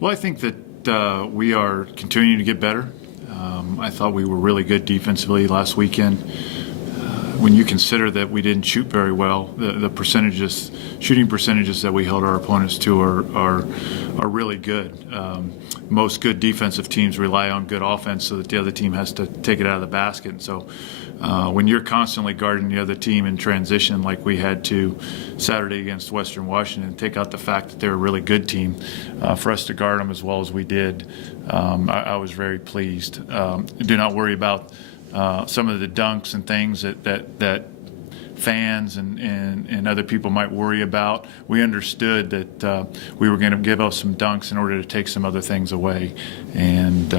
Well, I think that we are continuing to get better. I thought we were really good defensively last weekend. When you consider that we didn't shoot very well, the shooting percentages that we held our opponents to are really good. Most good defensive teams rely on good offense so that the other team has to take it out of the basket. And so when you're constantly guarding the other team in transition like we had to Saturday against Western Washington, take out the fact that they're a really good team, for us to guard them as well as we did, I was very pleased. Do not worry about some of the dunks and things that fans and other people might worry about. We understood that we were going to give us some dunks in order to take some other things away. And,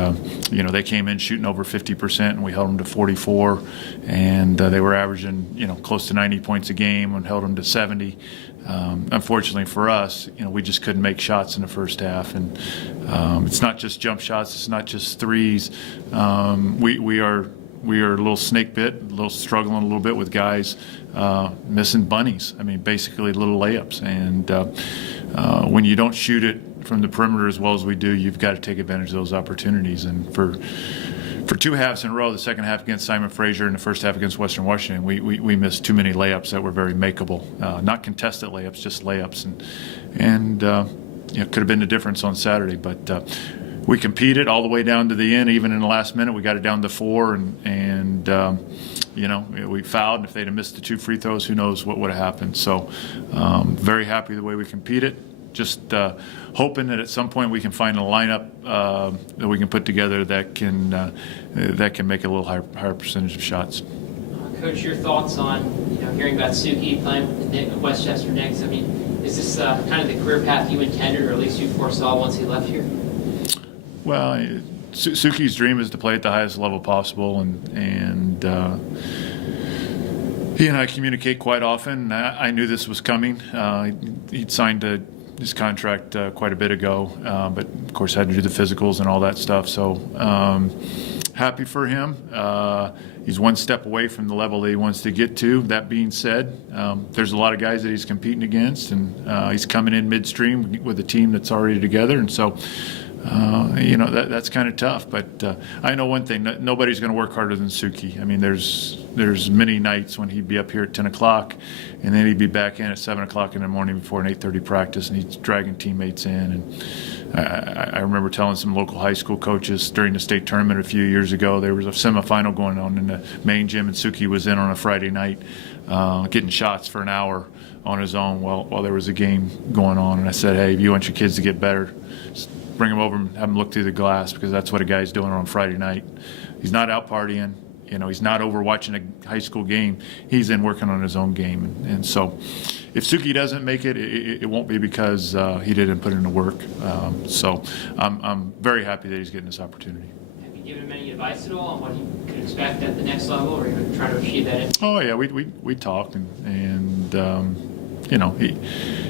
they came in shooting over 50%, and we held them to 44. And they were averaging, close to 90 points a game and held them to 70. Unfortunately for us, we just couldn't make shots in the first half. And it's not just jump shots. It's not just threes. We are a little snake bit, struggling a little bit with guys missing bunnies. I mean, basically little layups. And when you don't shoot it from the perimeter as well as we do, you've got to take advantage of those opportunities. And for two halves in a row, the second half against Simon Fraser and the first half against Western Washington, we missed too many layups that were very makeable. Not contested layups, just layups. And could have been the difference on Saturday. But we competed all the way down to the end. Even in the last minute, we got it down to 4, and we fouled. And if they'd have missed the 2 free throws, who knows what would have happened. So very happy the way we competed. Just hoping that at some point we can find a lineup that we can put together that can make a little higher percentage of shots. Coach, your thoughts on hearing about Suki playing with the Westchester Knicks? I mean, is this kind of the career path you intended, or at least you foresaw once he left here? Well, Suki's dream is to play at the highest level possible, and he and I communicate quite often. I knew this was coming. He'd signed his contract quite a bit ago, but of course had to do the physicals and all that stuff. So happy for him. He's one step away from the level that he wants to get to. That being said, there's a lot of guys that he's competing against, and he's coming in midstream with a team that's already together, and so. That's kind of tough, but I know one thing: nobody's going to work harder than Suki. I mean, there's many nights when he'd be up here at 10 o'clock, and then he'd be back in at 7 o'clock in the morning before an 8:30 practice, and he's dragging teammates in. And I remember telling some local high school coaches during the state tournament a few years ago, there was a semifinal going on in the main gym, and Suki was in on a Friday night, getting shots for an hour on his own while there was a game going on. And I said, hey, if you want your kids to get better, bring him over and have him look through the glass, because that's what a guy's doing on Friday night. He's not out partying. He's not over watching a high school game. He's in working on his own game. And so if Suki doesn't make it, it won't be because he didn't put in the work. So I'm very happy that he's getting this opportunity. Have you given him any advice at all on what he could expect at the next level, or even trying to achieve that? Oh, yeah, we talked, and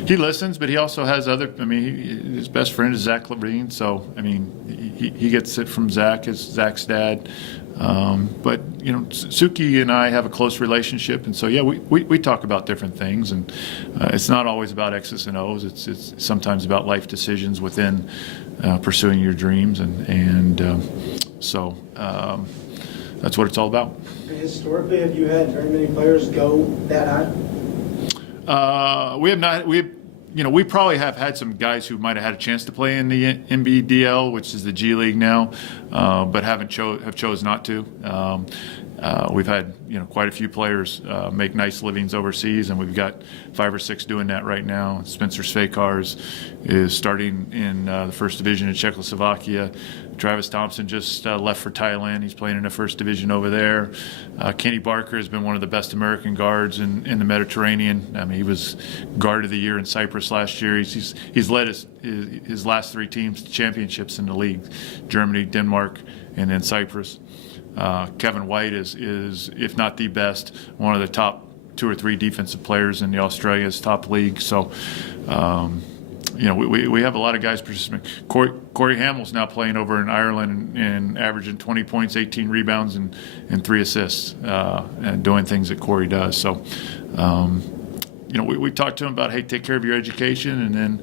he listens, but he also has his best friend is Zach Levine. So, he gets it from Zach, as Zach's dad. But, Suki and I have a close relationship. And so, yeah, we talk about different things. And it's not always about X's and O's. It's sometimes about life decisions within pursuing your dreams. So that's what it's all about. Historically, have you had very many players go that high? We have not. We probably have had some guys who might have had a chance to play in the NBDL, which is the G League now, but have chose not to. We've had quite a few players make nice livings overseas, and we've got 5 or 6 doing that right now. Spencer Svekars is starting in the first division in Czechoslovakia. Travis Thompson just left for Thailand. He's playing in the first division over there. Kenny Barker has been one of the best American guards in the Mediterranean. He was guard of the year in Cyprus last year. He's led his last 3 teams to championships in the league: Germany, Denmark, and then Cyprus. Kevin White is, if not the best, one of the top 2 or 3 defensive players in the Australia's top league. So, we have a lot of guys participating. Corey Hamill's now playing over in Ireland and averaging 20 points, 18 rebounds, and 3 assists, and doing things that Corey does. So, we talked to them about, hey, take care of your education, and then,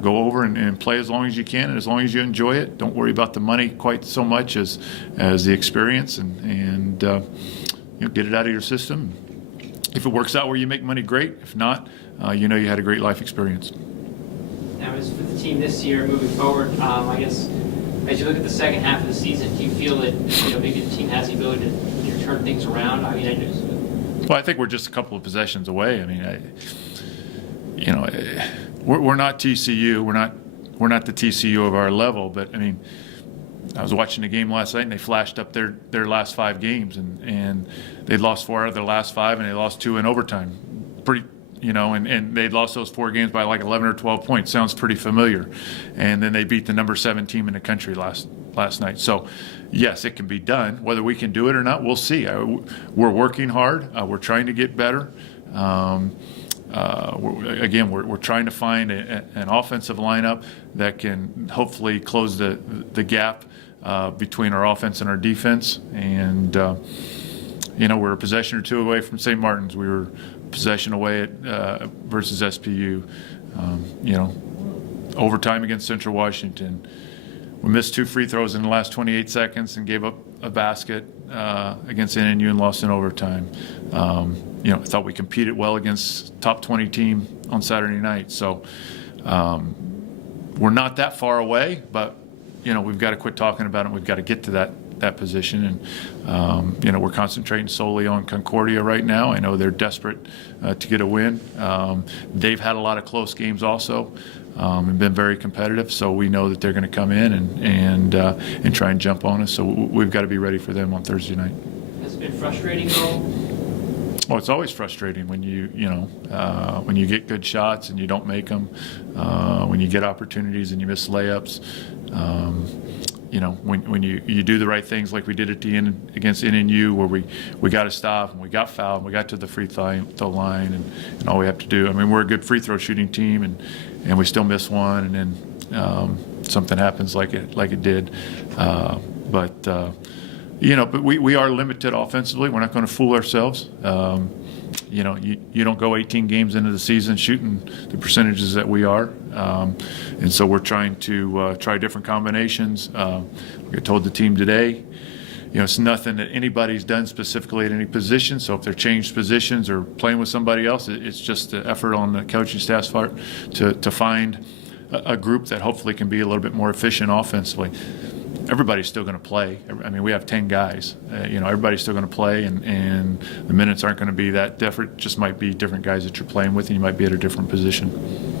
go over and play as long as you can, and as long as you enjoy it. Don't worry about the money quite so much as the experience, and get it out of your system. If it works out where you make money, great. If not, you had a great life experience. Now, as for the team this year moving forward, I guess as you look at the second half of the season, do you feel that maybe the team has the ability to turn things around? I mean, Well, I think we're just a couple of possessions away. I mean, we're not TCU. We're not the TCU of our level. But I mean, I was watching the game last night, and they flashed up their last 5 games, and they lost 4 out of their last 5, and they lost 2 in overtime. Pretty. And they lost those 4 games by like 11 or 12 points. Sounds pretty familiar. And then they beat the number 7 team in the country last night. So, yes, it can be done. Whether we can do it or not, we'll see. We're working hard. We're trying to get better. We're trying to find an offensive lineup that can hopefully close the gap between our offense and our defense. And, we're a possession or 2 away from St. Martin's. We were possession away versus SPU. Overtime against Central Washington. We missed 2 free throws in the last 28 seconds and gave up a basket against NNU and lost in overtime. I thought we competed well against top 20 team on Saturday night. So we're not that far away, but we've got to quit talking about it. We've got to get to that position, and we're concentrating solely on Concordia right now. I know they're desperate to get a win. They've had a lot of close games also, and been very competitive. So we know that they're going to come in and try and jump on us. So we've got to be ready for them on Thursday night. Has it been frustrating at all? Well, it's always frustrating when when you get good shots and you don't make them, when you get opportunities and you miss layups. When you do the right things like we did at the end against NNU, where we got to stop and we got fouled and we got to the free throw line, and all we have to do. I mean, we're a good free throw shooting team, and we still miss one, and then something happens like it did. But we are limited offensively. We're not going to fool ourselves. You don't go 18 games into the season shooting the percentages that we are. And so we're trying to try different combinations. We told the team today, it's nothing that anybody's done specifically at any position. So if they're changed positions or playing with somebody else, it's just the effort on the coaching staff's part to find a group that hopefully can be a little bit more efficient offensively. Everybody's still going to play. I mean, we have 10 guys. Everybody's still going to play, and the minutes aren't going to be that different. Just might be different guys that you're playing with, and you might be at a different position.